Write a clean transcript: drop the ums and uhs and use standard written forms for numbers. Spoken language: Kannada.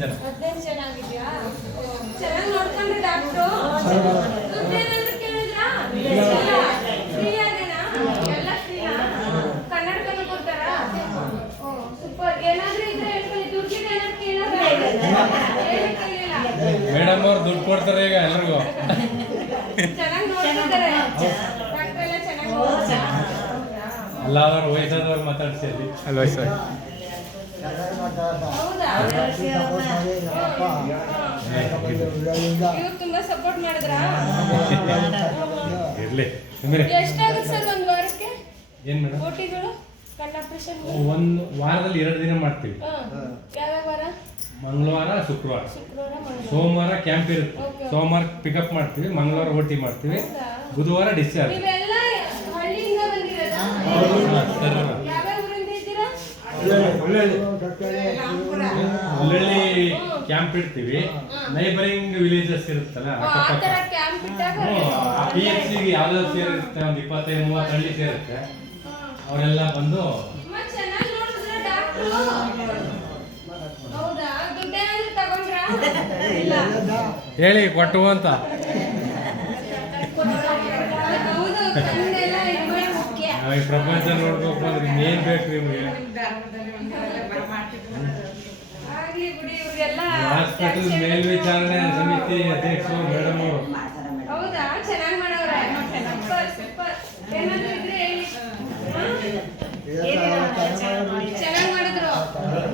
ಜನ. 15 ಜನ ಆಗಿದ್ಯಾ? ಚೆನ್ನಾಗಿ ನೋಡ್ಕೊಂಡ್ರೆ ಡಾಕ್ಟ್ರು? ದುಡ್ಡೇನಾದ್ರೂ ಕೇಳಿದ್ರಾ? ಫ್ರೀ ಆಗೇನಾ? ಎಲ್ಲ ಫ್ರೀನಾ? ಕನ್ನಡಕನೂ ಕೊಡ್ತಾರಾ? ಸೂಪರ್. ಏನಾದ್ರೂ ಇದ್ರೆ ಹೇಳ್ಕೊಳ್ಳಿ. ದುಡ್ಡಿಗೆ ಏನಾದ್ರು ಕೇಳಿದ್ರೆ ಮೇಡಮ್ ಅವ್ರು ದುಡ್ಡು ಕೊಡ್ತಾರೆ ಈಗ ಎಲ್ರಿಗೂ. ಚೆನ್ನಾಗಿ ನೋಡ್ಕೊತಾರೆ. ಡಾಕ್ಟರ್ ಎಲ್ಲ ಚೆನ್ನಾಗಿ ನೋಡ್ತಾರೆ. ಎಲ್ಲಾದ್ರೂ ವಯಸ್ಸಾದವ್ರು ಮಾತಾಡ್ಸಿದ್ವಿ ಅಲ್ವಾ ಸರ್? ಹೌದಾ? ಇವ್ರು ತುಂಬಾ ಸಪೋರ್ಟ್ ಮಾಡಿದ್ರಾ? ಇರ್ಲಿ. ಎಷ್ಟಾಗುತ್ತೆ ಸರ್ ಒಂದು ವಾರಕ್ಕೆ? ಏನ್ ಮೇಡಮ್? ಓಟಿಗಳು ಕಣ್ಣು ಆಪರೇಷನ್? ಒಂದು ವಾರದಲ್ಲಿ 2 ದಿನ ಮಾಡ್ತೀವಿ. ಯಾವ ವಾರ? ಮಂಗಳವಾರ ಶುಕ್ರವಾರ. ಶುಕ್ರವಾರ ಸೋಮವಾರ ಕ್ಯಾಂಪ್ ಇರುತ್ತೆ. ಸೋಮವಾರ ಪಿಕಪ್ ಮಾಡ್ತೀವಿ, ಮಂಗಳವಾರ ಓಟಿ ಮಾಡ್ತೀವಿ, ಬುಧವಾರ ಡಿಸ್ಚಾರ್ಜ್. ನೀವೆಲ್ಲ ಹಳ್ಳಿಯಿಂದ ಬಂದಿರೋದಾ? ಯಾವ ಊರಿಂದ ಇದ್ದೀರಾ? ಅಲ್ಲಲ್ಲಿ ಕ್ಯಾಂಪ್ ಇಡ್ತೀವಿ. ನೈಬರಿಂಗ್ ವಿಲೇಜಸ್ ಇರುತ್ತಲ್ಲ ಆ ಥರ ಕ್ಯಾಂಪ್ ಇಟ್ಟಾಗ PHC ಯಾವ್ದಾದ್ರು ಸೇರಿರುತ್ತೆ, ಒಂದು 25-30 ಹಳ್ಳಿ ಸೇರುತ್ತೆ. ಅವರೆಲ್ಲ ಬಂದು ತುಂಬಾ ಚೆನ್ನಾಗಿ ನೋಡಿದ್ರೆ ಡಾಕ್ಟ್ರು. ಹೌದಾ? ದುಡ್ಡೇನಾದ್ರೂ ತಗೊಂಡ್ರಾ? ಇಲ್ಲ. ಹೇಳಿ ಕೊಟ್ಟು ಅಂತ. ಹೌದು, ಕಣ್ಣೆಲ್ಲ ಇದ್ದೇ ಮುಖ್ಯ. ನಾವು ಈ ಪ್ರಪಂಚ ನೋಡ್ಬೇಕು ಅಂದ್ರೆ ಇನ್ನೇನ್ ಬೇಕು ನಿಮ್ಗೆ? ಆಗ್ಲಿ ಬಿಡಿ, ಇವ್ರಿಗೆಲ್ಲ ಹಾಸ್ಪಿಟಲ್ ಮೇಲ್ವಿಚಾರಣೆ ಸಮಿತಿ ಅಧ್ಯಕ್ಷರು ಮೇಡಮ್